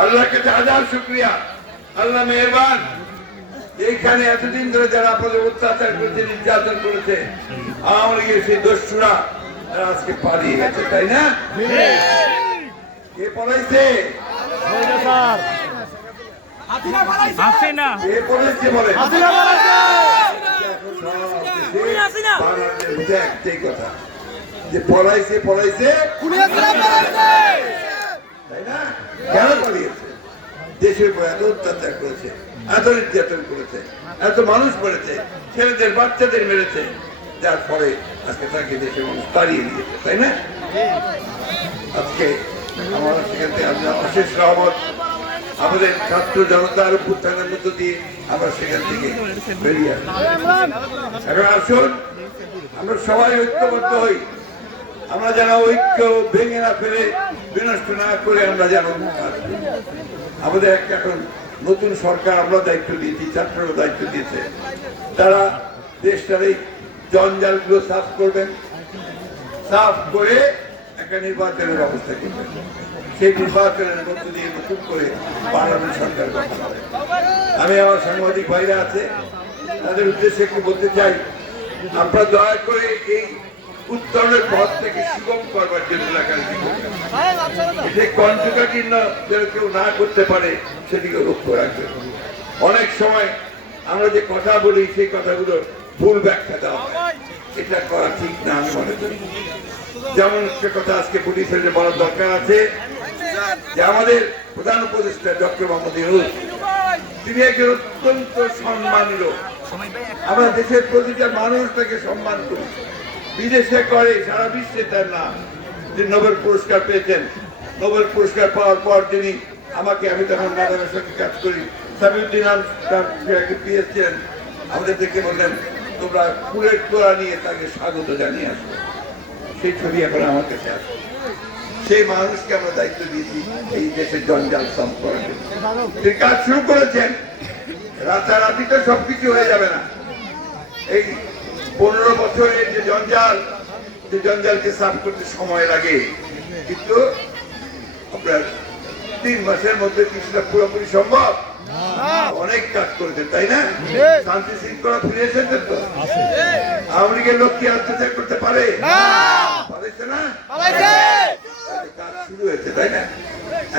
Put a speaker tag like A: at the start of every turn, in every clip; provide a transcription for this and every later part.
A: আল্লাহর কাছে হাজার শুক্রিয়া। আল্লাহ মেহরবান। এইখানে এতদিন ধরে যারা আপনাদের অত্যাচার করেছে নির্যাতন করেছে আওয়ামী লীগের সেই দস্যুরা তারা আজকে পালিয়ে গেছে তাই না? কে পড়াইছে
B: হাসিনা
A: কে পড়াইছে বলে একটাই কথা যে পড়াইছে পড়াইছে তাই না কেন পালিয়েছে দেশের উপর এত অত্যাচার করেছে, এত নির্যাতন করেছে, এত মানুষ মরেছে, ছেলেদের, বাচ্চাদের মেরেছে, যার ফলে আজকে তাকে দেশের মানুষ তাড়িয়ে দিয়েছে, তাই না? আজকে আমার সেখান থেকে আমরা অশেষ রহমত আমাদের ছাত্র জনতার উত্থানের মধ্য দিয়ে আমরা সেখান থেকে বেরিয়ে এখন আসুন, আমরা সবাই ঐক্যবদ্ধ হই। আমরা যেন ঐক্য ভেঙে না ফেলে, বিনষ্ট না করে আমরা যেন। আমাদের একটা এখন নতুন সরকার আমরা দায়িত্ব দিয়েছি ছাত্ররা দায়িত্ব দিয়েছে। তারা দেশটার এই জঞ্জালগুলো সাফ করবেন, সাফ করে একটা নির্বাচনের ব্যবস্থা করবেন। সেই নির্বাচনের মধ্য দিয়ে নতুন করে পার্লামেন্ট সরকার গঠন হবে। আমি আমার সাংবাদিক ভাইরা আছে, তাদের উদ্দেশ্যে একটু বলতে চাই, আপনারা দয়া করে এই উত্তরণের পথ থেকে সুগম করবার জন্য করবেন যে কণ্ঠকাঠিন্য যেন কেউ না করতে পারে সেদিকে লক্ষ্য রাখবেন অনেক সময় আমরা যে কথা বলি সেই কথাগুলো ভুল ব্যাখ্যা দেওয়া হয়। এটা করা ঠিক না আমি মনে করি। যেমন একটা কথা আজকে পুলিশের যে বলার দরকার আছে যে আমাদের প্রধান উপদেষ্টা ডক্টর মোহাম্মদ ইউনুস তিনি একজন অত্যন্ত সম্মানী লোক আমরা দেশের প্রতিটা মানুষ তাকে সম্মান করি। বিদেশে করে, সারা বিশ্বে তার নাম। তিনি নোবেল পুরস্কার পেয়েছেন। নোবেল পুরস্কার পাওয়ার পর তিনি আমাকে, আমি তখন ম্যাডামের সঙ্গে কাজ করি। সামিউদ্দিন পেয়েছিলেন আমাদের দেখে বললেন, তোমরা ফুলের তোলা নিয়ে তাকে স্বাগত জানিয়ে আসবে সেই ছবি এখন আমার কাছে আসবে সেই মানুষকে আমরা দায়িত্ব দিয়েছি এই দেশের জঞ্জাল সম করার তিনি কাজ শুরু করেছেন। রাতারাতি তো সবকিছু হয়ে যাবে না। এই পনেরো বছরের যে জঞ্জাল যে জঞ্জালকে সাফ করতে সময় লাগে কিন্তু আপনার তিন মাসের মধ্যে কিছুটা পুরোপুরি সম্ভব। অনেক কাজ করেছেন তাই না? শান্তি শৃঙ্খলা ফিরে এসেছেন তো? আওয়ামী লোক কি অত্যাচার করতে পারে? পারেছে না? কাজ শুরু হয়েছে তাই না?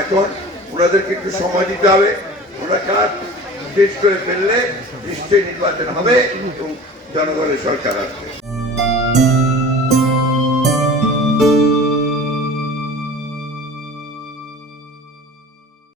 A: এখন ওনাদেরকে একটু সময় দিতে হবে। ওরা কাজ শেষ করে ফেললে নিশ্চয়ই নির্বাচন হবে। এবং জনগণের সরকার আসবে